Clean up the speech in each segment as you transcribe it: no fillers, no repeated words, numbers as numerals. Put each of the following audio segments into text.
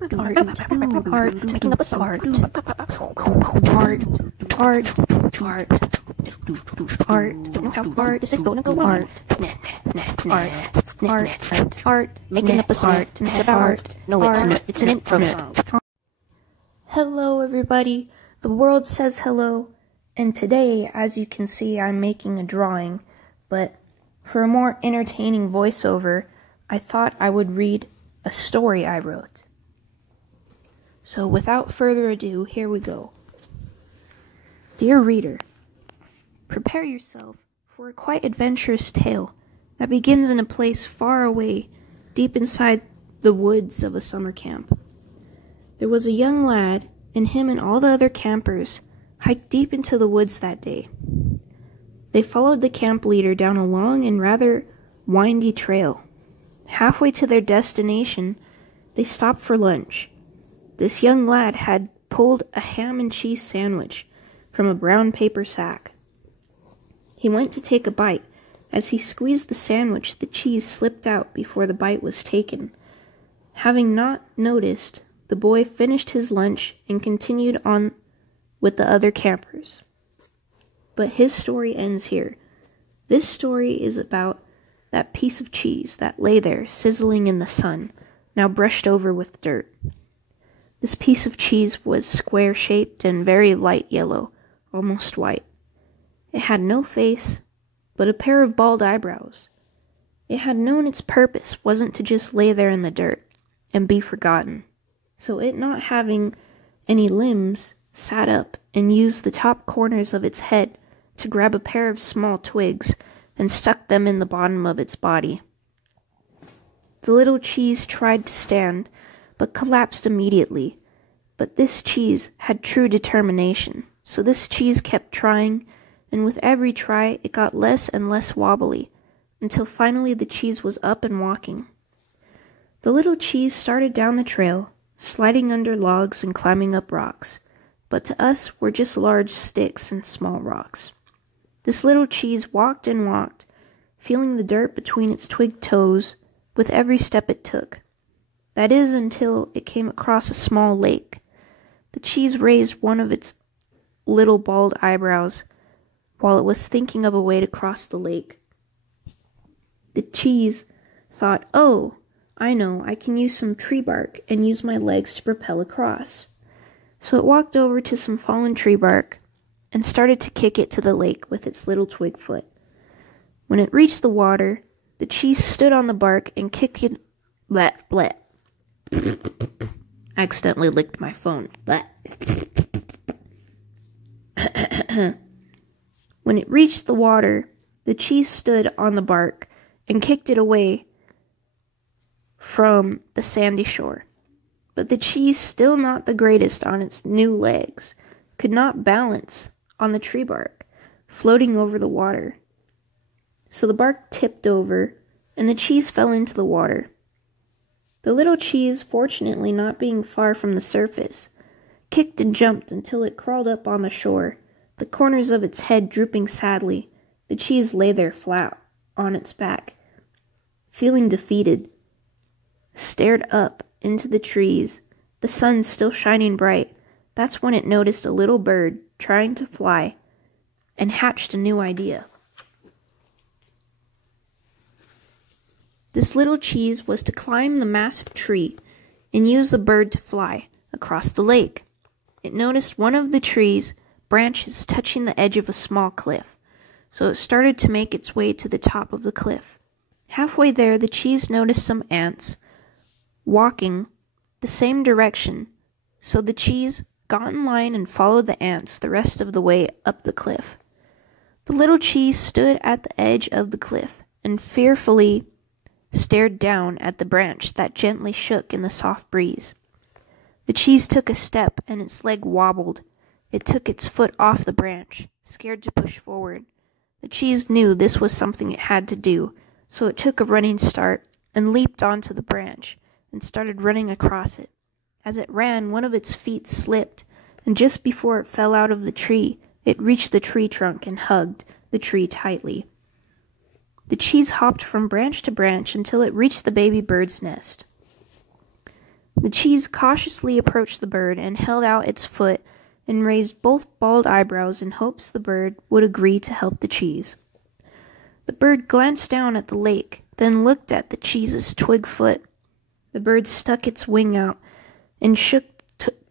Making up a song. Art. Don't know how far this is gonna go. Art. Making up a song. It's about art. No, it's not. It's an intro song. Hello, everybody. The world says hello. And today, as you can see, I'm making a drawing. But for a more entertaining voiceover, I thought I would read a story I wrote. So without further ado, here we go. Dear reader, prepare yourself for a quite adventurous tale that begins in a place far away, deep inside the woods of a summer camp. There was a young lad, and him and all the other campers hiked deep into the woods that day. They followed the camp leader down a long and rather windy trail. Halfway to their destination, they stopped for lunch. This young lad had pulled a ham and cheese sandwich from a brown paper sack. He went to take a bite. As he squeezed the sandwich, the cheese slipped out before the bite was taken. Having not noticed, the boy finished his lunch and continued on with the other campers. But his story ends here. This story is about that piece of cheese that lay there sizzling in the sun, now brushed over with dirt. This piece of cheese was square-shaped and very light yellow, almost white. It had no face, but a pair of bald eyebrows. It had known its purpose wasn't to just lay there in the dirt and be forgotten. So it, not having any limbs, sat up and used the top corners of its head to grab a pair of small twigs and stuck them in the bottom of its body. The little cheese tried to stand, but collapsed immediately. But this cheese had true determination, so this cheese kept trying, and with every try it got less and less wobbly, until finally the cheese was up and walking. The little cheese started down the trail, sliding under logs and climbing up rocks, but to us were just large sticks and small rocks. This little cheese walked and walked, feeling the dirt between its twig toes with every step it took. That is, until it came across a small lake. The cheese raised one of its little bald eyebrows while it was thinking of a way to cross the lake. The cheese thought, "Oh, I know, I can use some tree bark and use my legs to propel across." So it walked over to some fallen tree bark and started to kick it to the lake with its little twig foot. When it reached the water, the cheese stood on the bark and kicked it. Blat, blat. Accidentally licked my phone. Blat. When it reached the water, the cheese stood on the bark and kicked it away from the sandy shore. But the cheese, still not the greatest on its new legs, could not balance on the tree bark, floating over the water. So the bark tipped over, and the cheese fell into the water. The little cheese, fortunately not being far from the surface, kicked and jumped until it crawled up on the shore, the corners of its head drooping sadly. The cheese lay there flat on its back, feeling defeated, stared up into the trees, the sun still shining bright. That's when it noticed a little bird trying to fly and hatched a new idea. This little cheese was to climb the massive tree and use the bird to fly across the lake. It noticed one of the tree's branches touching the edge of a small cliff, so it started to make its way to the top of the cliff. Halfway there, the cheese noticed some ants walking the same direction, so the cheese got in line and followed the ants the rest of the way up the cliff. The little cheese stood at the edge of the cliff and fearfully stared down at the branch that gently shook in the soft breeze. The cheese took a step and its leg wobbled. It took its foot off the branch, scared to push forward. The cheese knew this was something it had to do, so it took a running start and leaped onto the branch and started running across it. As it ran, one of its feet slipped, and just before it fell out of the tree, it reached the tree trunk and hugged the tree tightly. The cheese hopped from branch to branch until it reached the baby bird's nest. The cheese cautiously approached the bird and held out its foot and raised both bald eyebrows in hopes the bird would agree to help the cheese. The bird glanced down at the lake, then looked at the cheese's twig foot. The bird stuck its wing out and shook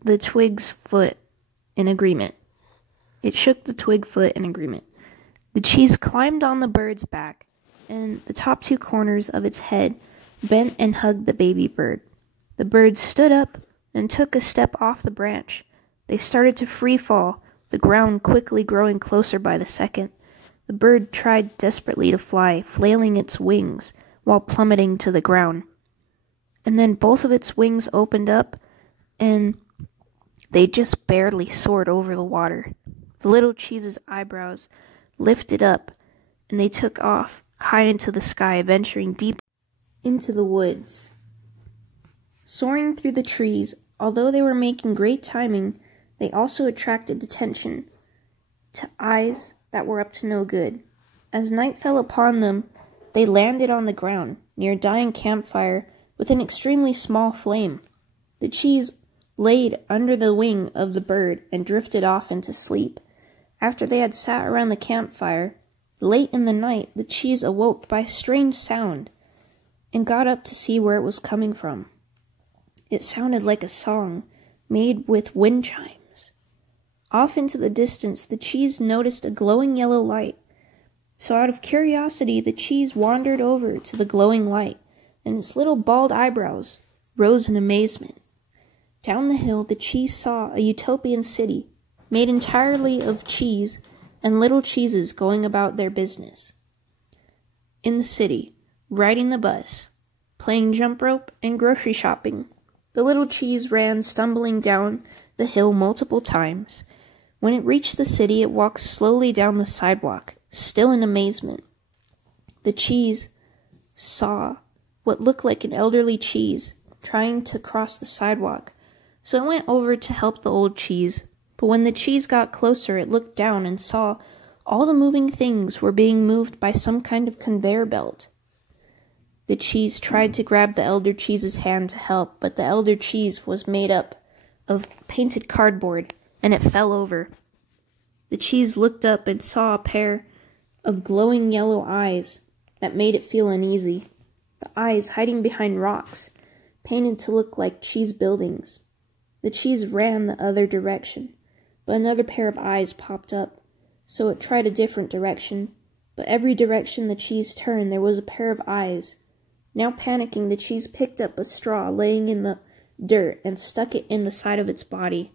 the twig's foot in agreement. It shook the twig foot in agreement. The cheese climbed on the bird's back, and the top two corners of its head bent and hugged the baby bird. The bird stood up and took a step off the branch. They started to free fall, the ground quickly growing closer by the second. The bird tried desperately to fly, flailing its wings while plummeting to the ground. And then both of its wings opened up, and they just barely soared over the water. The little cheese's eyebrows lifted up, and they took off high into the sky, venturing deep into the woods. Soaring through the trees, although they were making great timing, they also attracted attention to eyes that were up to no good. As night fell upon them, they landed on the ground near a dying campfire with an extremely small flame. The cheese laid under the wing of the bird and drifted off into sleep. After they had sat around the campfire, late in the night, the cheese awoke by a strange sound and got up to see where it was coming from. It sounded like a song made with wind chimes. Off into the distance, the cheese noticed a glowing yellow light. So out of curiosity, the cheese wandered over to the glowing light, and its little bald eyebrows rose in amazement. Down the hill, the cheese saw a utopian city, made entirely of cheese and little cheeses going about their business. In the city, riding the bus, playing jump rope, and grocery shopping, the little cheese ran stumbling down the hill multiple times. When it reached the city, it walked slowly down the sidewalk, still in amazement. The cheese saw what looked like an elderly cheese trying to cross the sidewalk, so it went over to help the old cheese. But when the cheese got closer, it looked down and saw all the moving things were being moved by some kind of conveyor belt. The cheese tried to grab the elder cheese's hand to help, but the elder cheese was made up of painted cardboard, and it fell over. The cheese looked up and saw a pair of glowing yellow eyes that made it feel uneasy. The eyes hiding behind rocks, painted to look like cheese buildings. The cheese ran the other direction, but another pair of eyes popped up, so it tried a different direction. But every direction the cheese turned, there was a pair of eyes. Now panicking, the cheese picked up a straw laying in the dirt and stuck it in the side of its body.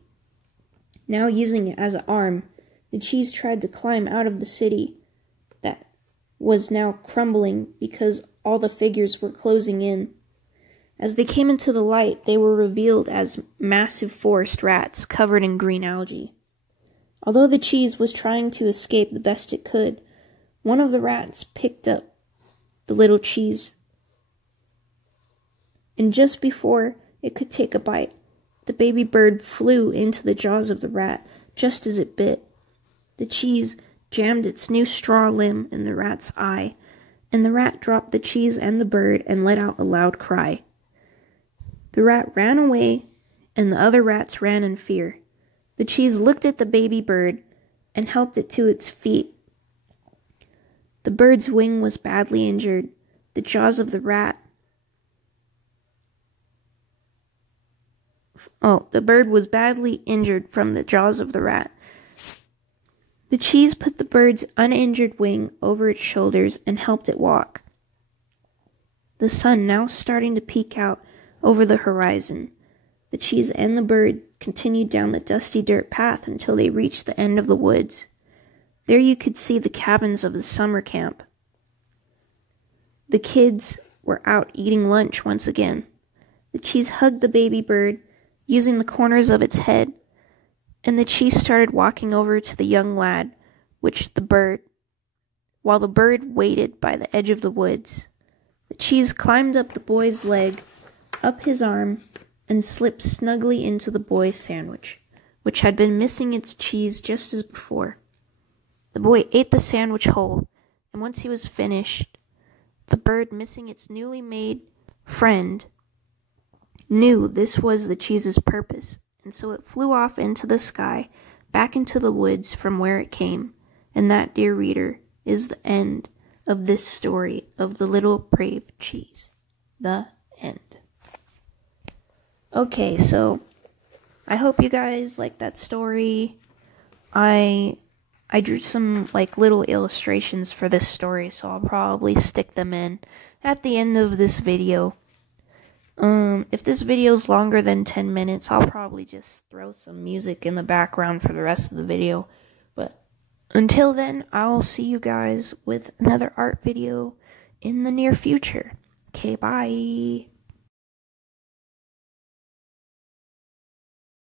Now using it as an arm, the cheese tried to climb out of the city that was now crumbling because all the figures were closing in. As they came into the light, they were revealed as massive forest rats covered in green algae. Although the cheese was trying to escape the best it could, one of the rats picked up the little cheese, and just before it could take a bite, the baby bird flew into the jaws of the rat just as it bit. The cheese jammed its new straw limb in the rat's eye, and the rat dropped the cheese and the bird and let out a loud cry. The rat ran away, and the other rats ran in fear. The cheese looked at the baby bird and helped it to its feet. The bird's wing was badly injured. The jaws of the rat the bird was badly injured from the jaws of the rat. The cheese put the bird's uninjured wing over its shoulders and helped it walk. The sun now starting to peek out over the horizon. The cheese and the bird continued down the dusty dirt path until they reached the end of the woods. There you could see the cabins of the summer camp. The kids were out eating lunch once again. The cheese hugged the baby bird, using the corners of its head, and the cheese started walking over to the young lad, while the bird waited by the edge of the woods. The cheese climbed up the boy's leg, up his arm, and slipped snugly into the boy's sandwich, which had been missing its cheese just as before. The boy ate the sandwich whole, and once he was finished, the bird, missing its newly made friend, knew this was the cheese's purpose, and so it flew off into the sky, back into the woods from where it came. And that, dear reader, is the end of this story of the little brave cheese. The end. Okay, so I hope you guys like that story. I drew some like little illustrations for this story, so I'll probably stick them in at the end of this video. If this video is longer than 10 minutes, I'll probably just throw some music in the background for the rest of the video. But until then, I'll see you guys with another art video in the near future. Okay, bye.